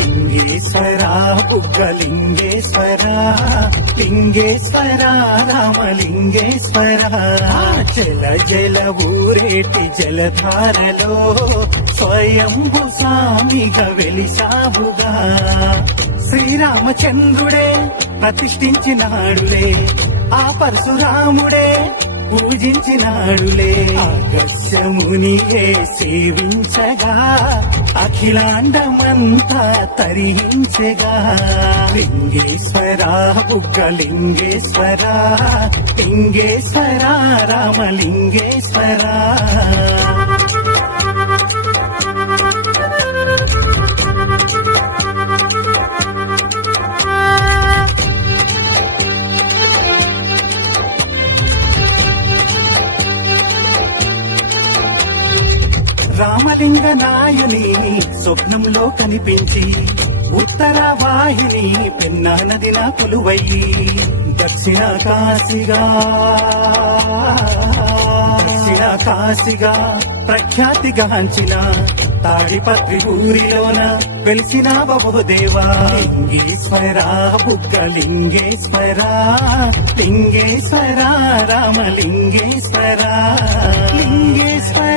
లింగేశ్వర బుగ్గలింగేశ్వర లింగేశ్వర రామలింగేశ్వర జల జల ఊరేటి జలధారలో స్వయంభు స్వామిగా వెలిసావుగా శ్రీరామచంద్రుడే ప్రతిష్ఠించినాడులే ఆ పరశురాముడే పూజించినాడులే ఆకాశమునియే సేవించగా అఖిలాండమంతా తరించగా లింగేశ్వర బుగ్గలింగేశ్వర లింగేశ్వర రామలింగేశ్వర రామలింగ నాయుని స్వప్నంలో కనిపించి ఉత్తర వాహిని పెన్నా నది నా కొలువయ్యి దక్షిణ కాశీగా ప్రఖ్యాతిగాంచిన తాడిపత్రి ఊరిలోన వెలిసిన బహుదేవా లింగేశ్వర బుగ్గలింగేశ్వర లింగేశ్వర రామలింగేశ్వర లింగేశ్వర